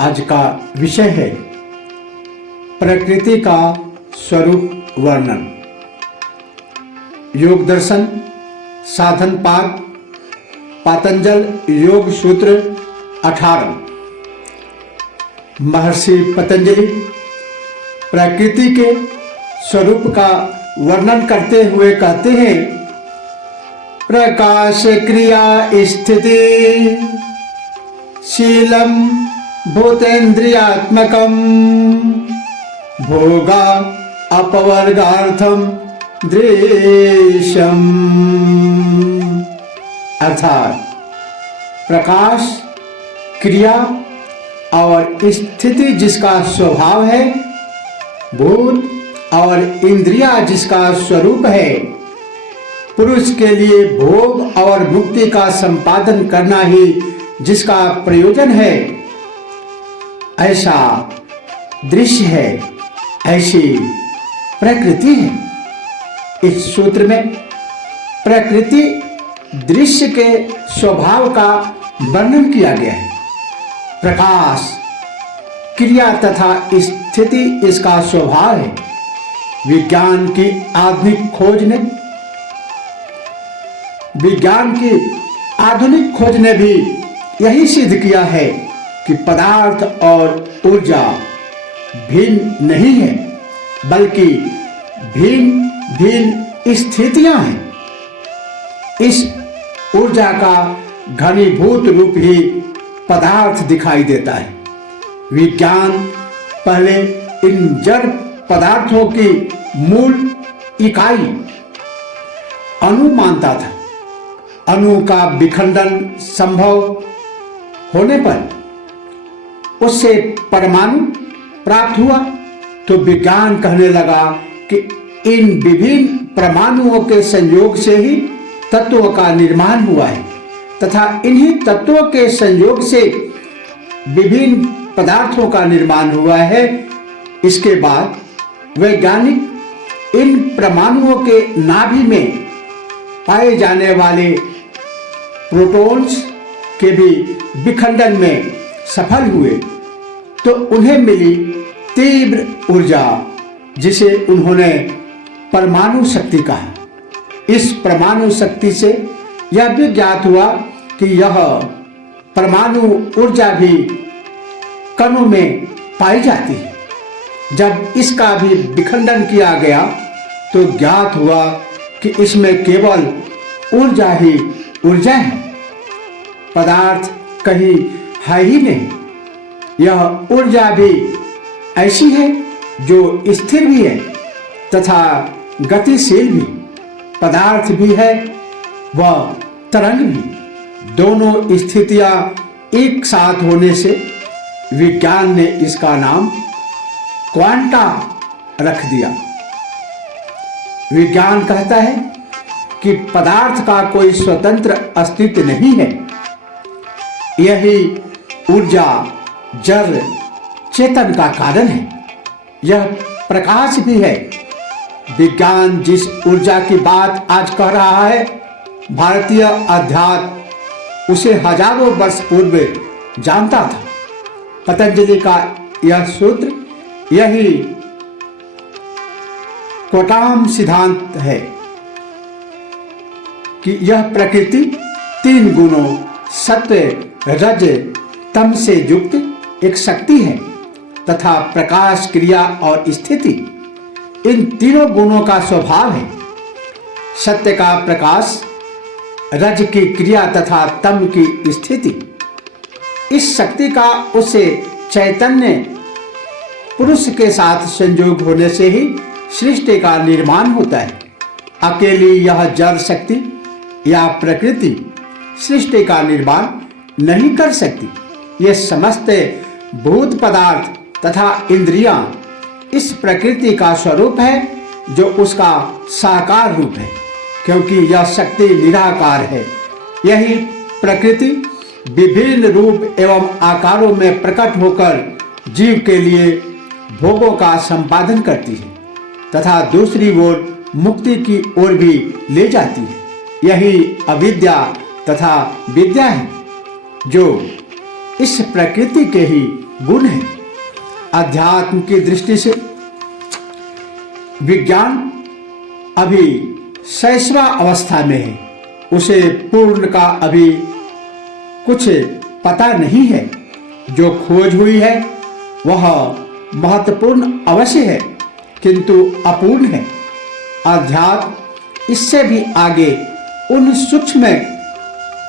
आज का विषय है प्रकृति का स्वरूप वर्णन। योग दर्शन साधन पाद पातंजल योग सूत्र 18। महर्षि पतंजलि प्रकृति के स्वरूप का वर्णन करते हुए कहते हैं, प्रकाश क्रिया स्थिति शीलम भूतेन्द्रियात्मकम भोगा अपवर्गार्थम दृश्यम। अर्थात प्रकाश क्रिया और स्थिति जिसका स्वभाव है, भूत और इंद्रिया जिसका स्वरूप है, पुरुष के लिए भोग और मुक्ति का संपादन करना ही जिसका प्रयोजन है, ऐसा दृश्य है, ऐसी प्रकृति है। इस सूत्र में प्रकृति दृश्य के स्वभाव का वर्णन किया गया है। प्रकाश क्रिया तथा स्थिति इसका स्वभाव है। विज्ञान की आधुनिक खोज ने भी यही सिद्ध किया है कि पदार्थ और ऊर्जा भिन्न नहीं है, बल्कि भिन्न भिन्न स्थितियां हैं। इस ऊर्जा का घनीभूत रूप ही पदार्थ दिखाई देता है। विज्ञान पहले इन जड़ पदार्थों की मूल इकाई अणु मानता था। अणु का विखंडन संभव होने पर उससे परमाणु प्राप्त हुआ, तो विज्ञान कहने लगा कि इन विभिन्न परमाणुओं के संयोग से ही तत्वों का निर्माण हुआ है तथा इन्हीं तत्वों के संयोग से विभिन्न पदार्थों का निर्माण हुआ है। इसके बाद वैज्ञानिक इन परमाणुओं के नाभि में पाए जाने वाले प्रोटॉन्स के भी विखंडन में सफल हुए, तो उन्हें मिली तीव्र ऊर्जा, जिसे उन्होंने परमाणु शक्ति कहा। इस परमाणु शक्ति से यह भी ज्ञात हुआ कि यह परमाणु ऊर्जा भी कणों में पाई जाती है। जब इसका भी विखंडन किया गया तो ज्ञात हुआ कि इसमें केवल ऊर्जा ही ऊर्जा है, पदार्थ कहीं है ही नहीं। यह ऊर्जा भी ऐसी है जो स्थिर भी है तथा गतिशील भी, पदार्थ भी है व तरंग भी। दोनों स्थितियां एक साथ होने से विज्ञान ने इसका नाम क्वांटा रख दिया। विज्ञान कहता है कि पदार्थ का कोई स्वतंत्र अस्तित्व नहीं है। यही ऊर्जा जड़ चेतन का कारण है। यह प्रकाश भी है। विज्ञान जिस ऊर्जा की बात आज कह रहा है, भारतीय अध्यात्म उसे हजारों वर्ष पूर्व जानता था। पतंजलि का यह सूत्र यही क्वांटम सिद्धांत है कि यह प्रकृति तीन गुणों सत्व रज तम से युक्त एक शक्ति है तथा प्रकाश क्रिया और स्थिति इन तीनों गुणों का स्वभाव है। सत्य का प्रकाश, रज की क्रिया तथा तम की स्थिति। इस शक्ति का उसे चैतन्य पुरुष के साथ संयोग होने से ही सृष्टि का निर्माण होता है। अकेली यह जड़ शक्ति या प्रकृति सृष्टि का निर्माण नहीं कर सकती। ये समस्त भूत पदार्थ तथा इंद्रियां इस प्रकृति का स्वरूप है, जो उसका साकार रूप है, क्योंकि यह शक्ति निराकार है। यही प्रकृति विभिन्न रूप एवं आकारों में प्रकट होकर जीव के लिए भोगों का संपादन करती है तथा दूसरी ओर मुक्ति की ओर भी ले जाती है। यही अविद्या तथा विद्या है, जो इस प्रकृति के ही गुण हैं। अध्यात्म की दृष्टि से विज्ञान अभी शैशवा अवस्था में है, उसे पूर्ण का अभी कुछ पता नहीं है। जो खोज हुई है वह महत्वपूर्ण अवश्य है, किंतु अपूर्ण है। अध्यात्म इससे भी आगे उन सूक्ष्म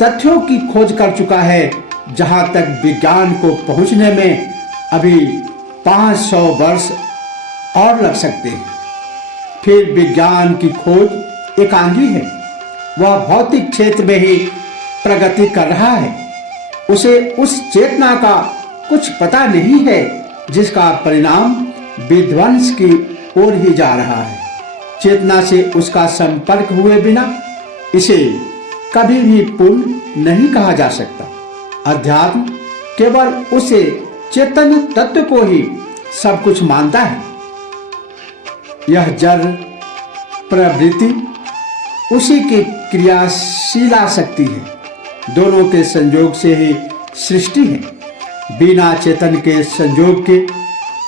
तथ्यों की खोज कर चुका है जहां तक विज्ञान को पहुंचने में अभी 500 वर्ष और लग सकते हैं। फिर विज्ञान की खोज एकांगी है, वह भौतिक क्षेत्र में ही प्रगति कर रहा है। उसे उस चेतना का कुछ पता नहीं है जिसका परिणाम विध्वंस की ओर ही जा रहा है। चेतना से उसका संपर्क हुए बिना इसे कभी भी पूर्ण नहीं कहा जा सकता। अध्यात्म केवल उसे चेतन तत्व को ही सब कुछ मानता है। यह जड़ प्रवृत्ति उसी की क्रियाशीला शक्ति है। दोनों के संयोग से ही सृष्टि है। बिना चेतन के संयोग के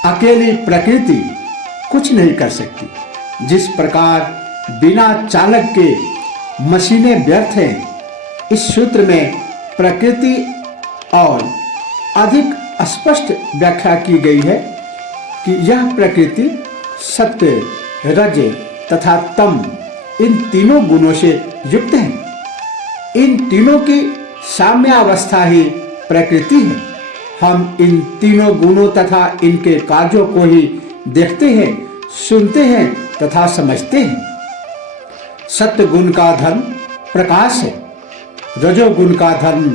अकेली प्रकृति कुछ नहीं कर सकती। जिस प्रकार बिना चालक के मशीनें व्यर्थ हैं, इस सूत्र में प्रकृति और अधिक स्पष्ट व्याख्या की गई है कि यह प्रकृति सत्य, रज तथा तम इन तीनों गुणों से युक्त है। इन तीनों की साम्यावस्था ही प्रकृति है। हम इन तीनों गुणों तथा इनके कार्यों को ही देखते हैं, सुनते हैं तथा समझते हैं। सत्य गुण का धर्म प्रकाश है, रजोगुण का धर्म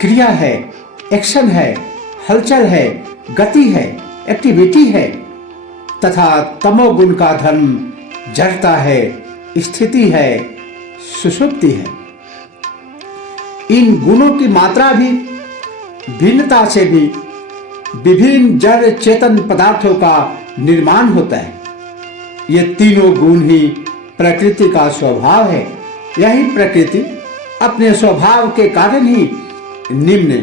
क्रिया है, एक्शन है, हलचल है, गति है, एक्टिविटी है, तथा तमोगुण का धर्म जड़ता है, स्थिति है, सुषुप्ति है। इन गुणों की मात्रा भी भिन्नता से भी विभिन्न जड़ चेतन पदार्थों का निर्माण होता है। ये तीनों गुण ही प्रकृति का स्वभाव है। यही प्रकृति अपने स्वभाव के कारण ही निम्न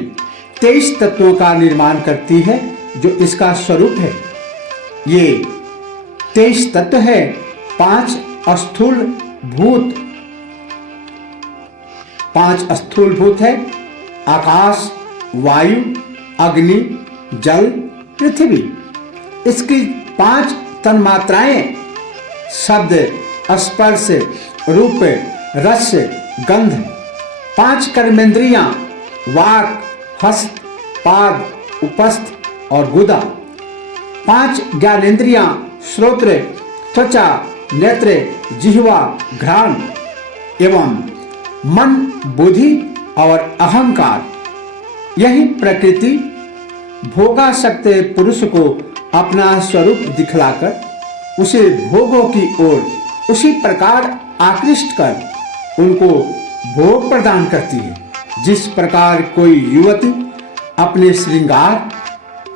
23 तत्वों का निर्माण करती है जो इसका स्वरूप है। ये 23 तत्व है 5 स्थूल भूत। 5 स्थूल भूत है आकाश, वायु, अग्नि, जल, पृथ्वी। इसकी 5 तन्मात्राएं शब्द, स्पर्श, रूप, रस, गंध। 5 कर्मेंद्रियां वाक, हस्त, पाद, उपस्थ और गुदा। 5 ज्ञानेंद्रियां श्रोत्र, त्वचा, नेत्र, जिह्वा, घ्राण एवं मन, बुद्धि और अहंकार। यही प्रकृति भोगासक्त पुरुष को अपना स्वरूप दिखलाकर उसे भोगों की ओर उसी प्रकार आकृष्ट कर उनको भोग प्रदान करती है। जिस प्रकार कोई युवती अपने श्रृंगार,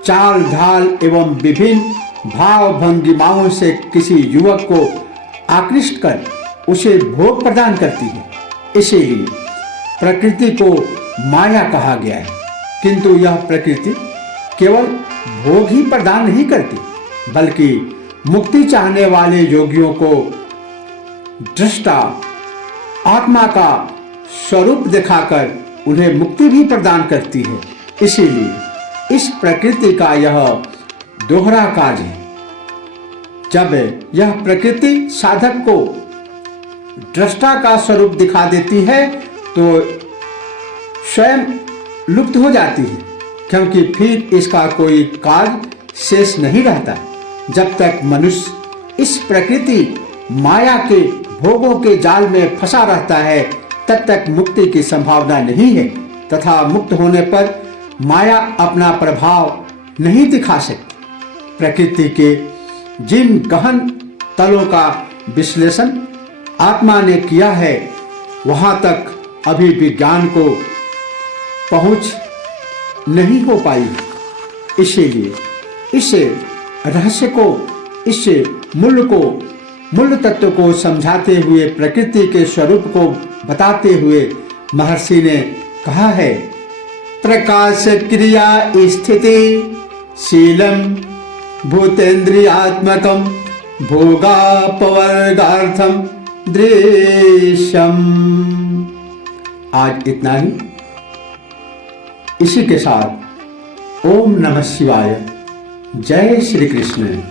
चाल ढाल एवं विभिन्न भाव भंगिमाओं से किसी युवक को आकृष्ट कर उसे भोग प्रदान करती है, इसीलिए प्रकृति को माया कहा गया है। किंतु यह प्रकृति केवल भोग ही प्रदान नहीं करती, बल्कि मुक्ति चाहने वाले योगियों को दृष्टा आत्मा का स्वरूप दिखाकर उन्हें मुक्ति भी प्रदान करती है। इसीलिए इस प्रकृति का यह दोहरा कार्य है। जब यह प्रकृति साधक को दृष्टा का स्वरूप दिखा देती है तो स्वयं लुप्त हो जाती है, क्योंकि फिर इसका कोई कार्य शेष नहीं रहता। जब तक मनुष्य इस प्रकृति माया के भोगों के जाल में फंसा रहता है तब तक मुक्ति की संभावना नहीं है, तथा मुक्त होने पर माया अपना प्रभाव नहीं दिखा सकती। प्रकृति के जिन गहन तलों का विश्लेषण आत्मा ने किया है वहां तक अभी विज्ञान को पहुंच नहीं हो पाई। इसीलिए इस रहस्य को, इस मूल तत्व को समझाते हुए, प्रकृति के स्वरूप को बताते हुए महर्षि ने कहा है, प्रकाश क्रिया स्थिति शीलम भूतेन्द्रियात्मकम भोगापवर्गार्थम दृश्यम। आज इतना ही। इसी के साथ ओम नमः शिवाय। जय श्री कृष्ण।